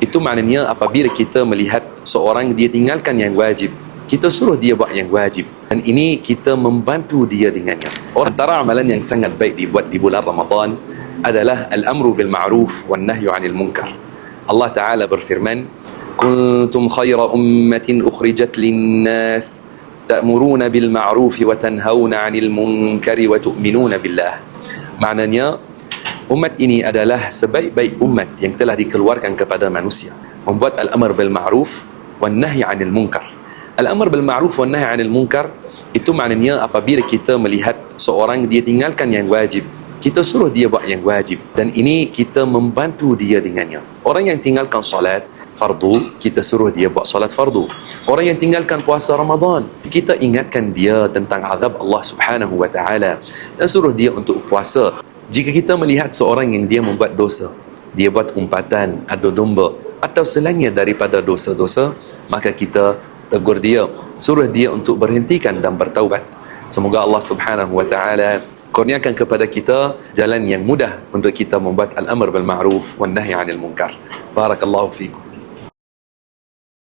Itu maknanya apabila kita melihat seorang dia tinggalkan yang wajib, kita suruh dia buat yang wajib, dan ini kita membantu dia dengannya. Antara amalan yang sangat baik dibuat di bulan Ramadan adalah al-amru bil ma'ruf wan nahyu 'anil munkar. Allah Ta'ala berfirman, kuntum khaira ummatin ukhrijat lin-nas ta'muruna bil ma'ruf wa tanhauna 'anil munkari wa tu'minuna billah. Maknanya umat ini adalah sebaik-baik umat yang telah dikeluarkan kepada manusia, membuat al-amr bil ma'ruf wan nahy 'anil munkar. Al-amr bil ma'ruf wan nahy 'anil munkar itu maknanya apabila kita melihat seorang dia tinggalkan yang wajib, kita suruh dia buat yang wajib, dan ini kita membantu dia dengannya. Orang yang tinggalkan solat fardu, kita suruh dia buat solat fardu. Orang yang tinggalkan puasa Ramadan, kita ingatkan dia tentang azab Allah Subhanahu wa taala dan suruh dia untuk puasa. Jika kita melihat seorang yang dia membuat dosa, dia buat umpatan, adu domba atau selainnya daripada dosa-dosa, maka kita tegur dia, suruh dia untuk berhentikan dan bertaubat. Semoga Allah Subhanahu wa taala kurniakan kepada kita jalan yang mudah untuk kita membuat al-amr bil ma'ruf wan nahy 'anil munkar. Barakallahu fikum.